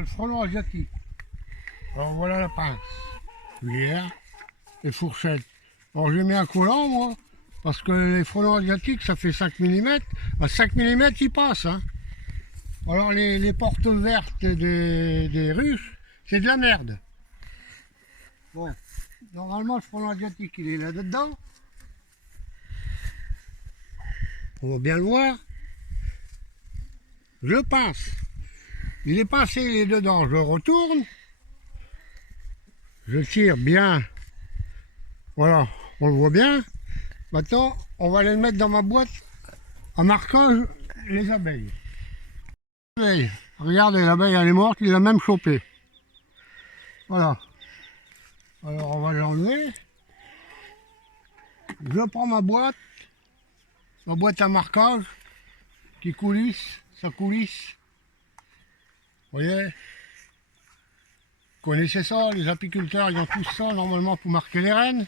le frelon asiatique. Alors voilà la pince, cuillère et fourchette. Alors j'ai mis un collant moi, parce que les frelons asiatiques ça fait 5 mm. À 5 mm ils passent. Hein. Alors les portes vertes des ruches, c'est de la merde. Bon, normalement le frelon asiatique il est là-dedans. On va bien le voir. Je pince. Il est pincé, il est dedans. Je retourne. Je tire bien. Voilà, on le voit bien. Maintenant, on va aller le mettre dans ma boîte à marquage les abeilles. Regardez, l'abeille elle est morte, il l'a même chopé. Voilà. Alors on va l'enlever. Je prends ma boîte à marquage qui coulisse, ça coulisse. Vous voyez? Vous connaissez ça, les apiculteurs ils ont tous ça normalement pour marquer les reines.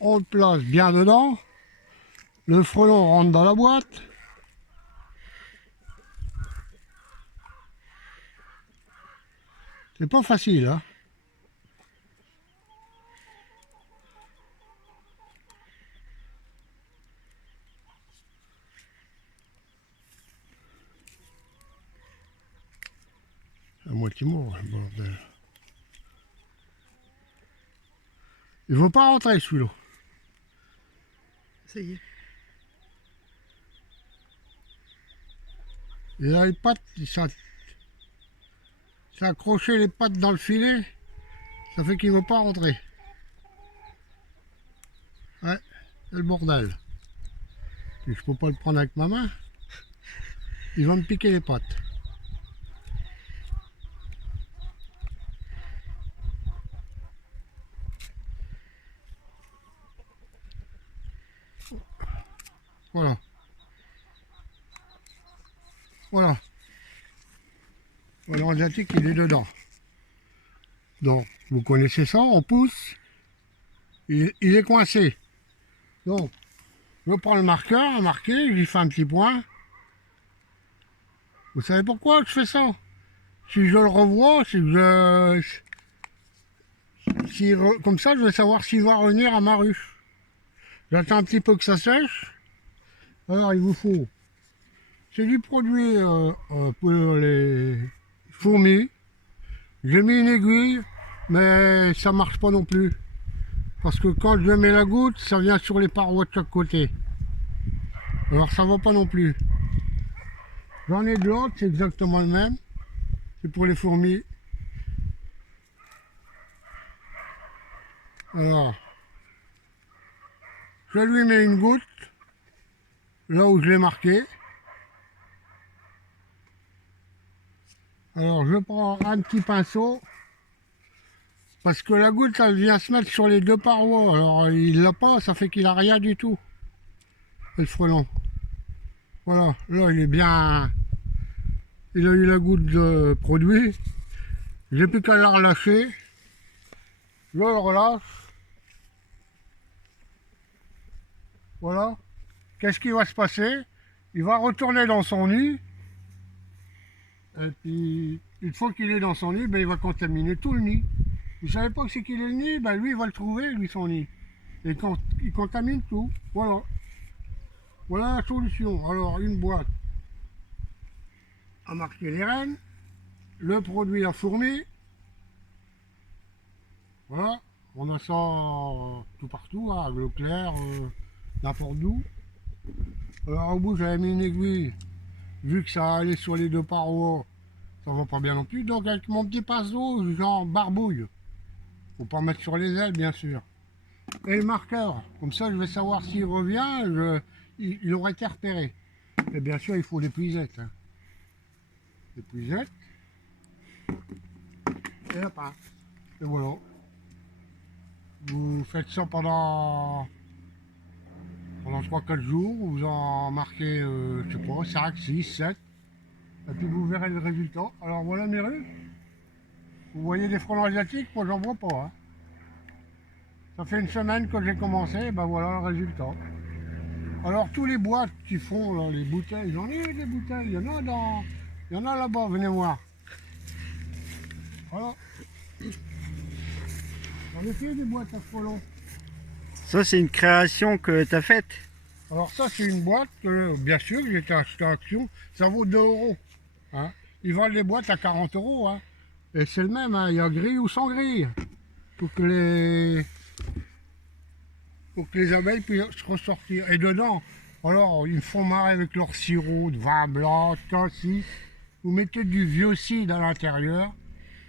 On le place bien dedans. Le frelon rentre dans la boîte. C'est pas facile, hein. À moitié mort, le bordel. Il ne veut pas rentrer celui-là. Ça y est. Il a les pattes, ça accroché les pattes dans le filet, ça fait qu'il ne veut pas rentrer. Ouais, c'est le bordel. Et je peux pas le prendre avec ma main. Il va me piquer les pattes. Voilà. Voilà. Voilà, l'asiatique, il est dedans. Donc, vous connaissez ça, on pousse. Il est coincé. Donc, je prends le marqueur à marquer, j'y fais un petit point. Vous savez pourquoi je fais ça? Si je le revois, comme ça, je vais savoir s'il va revenir à ma ruche. J'attends un petit peu que ça sèche. Alors, il vous faut... C'est du produit pour les fourmis. J'ai mis une aiguille, mais ça marche pas non plus. Parce que quand je mets la goutte, ça vient sur les parois de chaque côté. Alors ça va pas non plus. J'en ai de l'autre, c'est exactement le même. C'est pour les fourmis. Alors, je lui mets une goutte, là où je l'ai marqué. Alors je prends un petit pinceau, parce que la goutte elle vient se mettre sur les deux parois, alors il l'a pas, ça fait qu'il a rien du tout, le frelon. Voilà, là il est bien, il a eu la goutte de produit, j'ai plus qu'à la relâcher, je le relâche, voilà, qu'est-ce qui va se passer? Il va retourner dans son nid. Et puis, une fois qu'il est dans son nid, ben, il va contaminer tout le nid. Vous savez pas que c'est qu'il est le nid, ben, lui il va le trouver, lui son nid. Et quand il contamine tout, voilà. Voilà la solution. Alors une boîte à marquer les reines, le produit à fourmi. Voilà, on a ça tout partout, à Leclerc, n'importe où. Alors au bout j'avais mis une aiguille. Vu que ça allait sur les deux parois, ça va pas bien non plus. Donc avec mon petit pinceau, genre barbouille. Faut pas mettre sur les ailes, bien sûr. Et le marqueur, comme ça je vais savoir s'il revient, il aurait été repéré. Et bien sûr, il faut les puisettes. Hein. Les puisettes. Et la pince. Et voilà. Vous faites ça pendant 3-4 jours, vous en marquez, je sais pas, 5, 6, 7, et puis vous verrez le résultat. Alors voilà mes ruches. Vous voyez des frelons asiatiques, moi j'en vois pas. Hein. Ça fait une semaine que j'ai commencé, et ben voilà le résultat. Alors tous les boîtes qui font là, les bouteilles, j'en ai eu des bouteilles, il y en a là-bas, venez voir. Voilà. J'en ai fait des boîtes à frelons. Ça, c'est une création que tu as faite. Alors ça, c'est une boîte que, bien sûr, j'ai été acheté à Action. Ça vaut 2 euros. Hein. Ils vendent les boîtes à 40 euros. Hein. Et c'est le même, hein. Il y a grille ou sans grille. Pour que les abeilles puissent se ressortir. Et dedans, alors, ils me font marrer avec leur sirop de vin blanc, cassis. Vous mettez du biocide à l'intérieur,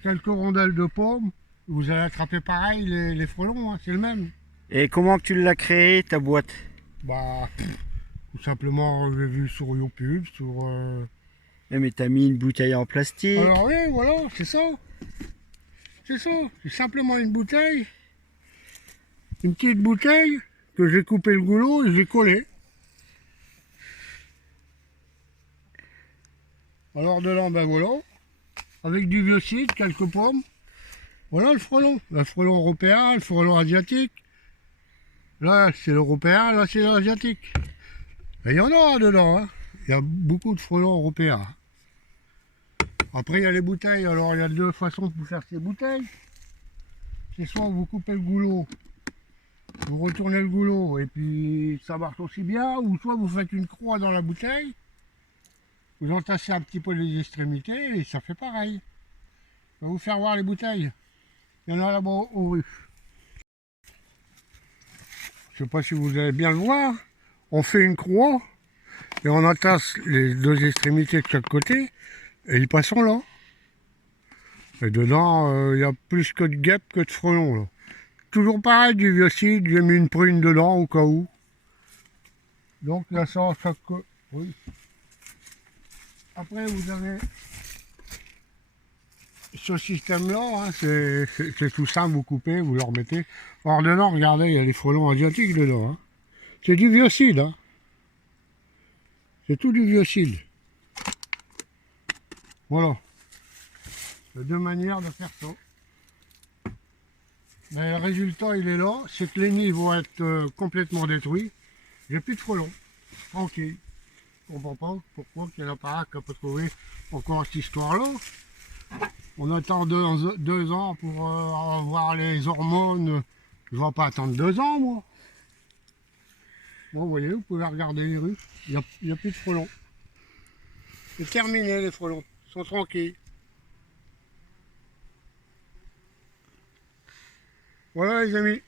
quelques rondelles de pomme. Vous allez attraper pareil les frelons, hein. C'est le même. Et comment tu l'as créé, ta boîte? Bah, tout simplement, j'ai vu sur YouTube, Mais t'as mis une bouteille en plastique. Alors oui, voilà, c'est ça. C'est ça. C'est simplement une bouteille. Une petite bouteille que j'ai coupé le goulot et j'ai collé. Alors dedans, ben voilà. Avec du biocide, quelques pommes. Voilà le frelon. Le frelon européen, le frelon asiatique. Là, c'est l'européen, là, c'est l'asiatique. Et il y en a dedans, hein. Il y a beaucoup de frelons européens. Après, il y a les bouteilles. Alors, il y a 2 façons de faire ces bouteilles. C'est soit vous coupez le goulot, vous retournez le goulot, et puis ça marche aussi bien, ou soit vous faites une croix dans la bouteille, vous entassez un petit peu les extrémités, et ça fait pareil. Je vais vous faire voir les bouteilles. Il y en a là-bas au rue. Je ne sais pas si vous allez bien le voir. On fait une croix, et on entasse les 2 extrémités de chaque côté, et ils passent là. Et dedans, il y a plus que de guêpes que de frelons. Là. Toujours pareil, du biocide, j'ai mis une prune dedans au cas où. Donc là, ça, chaque... Oui. Après, vous avez ce système-là, hein, c'est tout simple, vous coupez, vous le remettez. Alors dedans, regardez, il y a les frelons asiatiques dedans. Hein. C'est du biocide. Hein. C'est tout du biocide. Voilà. Il y a 2 manières de faire ça. Mais le résultat, il est là, c'est que les nids vont être complètement détruits. J'ai plus de frelons. Tranquille. Je ne comprends pas pourquoi il n'y en a pas un qui n'a pas trouvé encore cette histoire-là. On attend 2 ans pour avoir les hormones. Je ne vais pas attendre 2 ans, moi. Bon, vous voyez, vous pouvez regarder les rues. Il n'y a plus de frelons. C'est terminé, les frelons. Ils sont tranquilles. Voilà, les amis.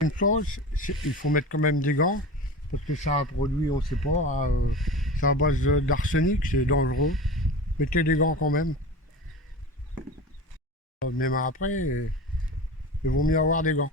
Une chose, il faut mettre quand même des gants. Parce que ça a produit, on ne sait pas, c'est à base d'arsenic, c'est dangereux. Mettez des gants quand même. Même après, il vaut mieux avoir des gants.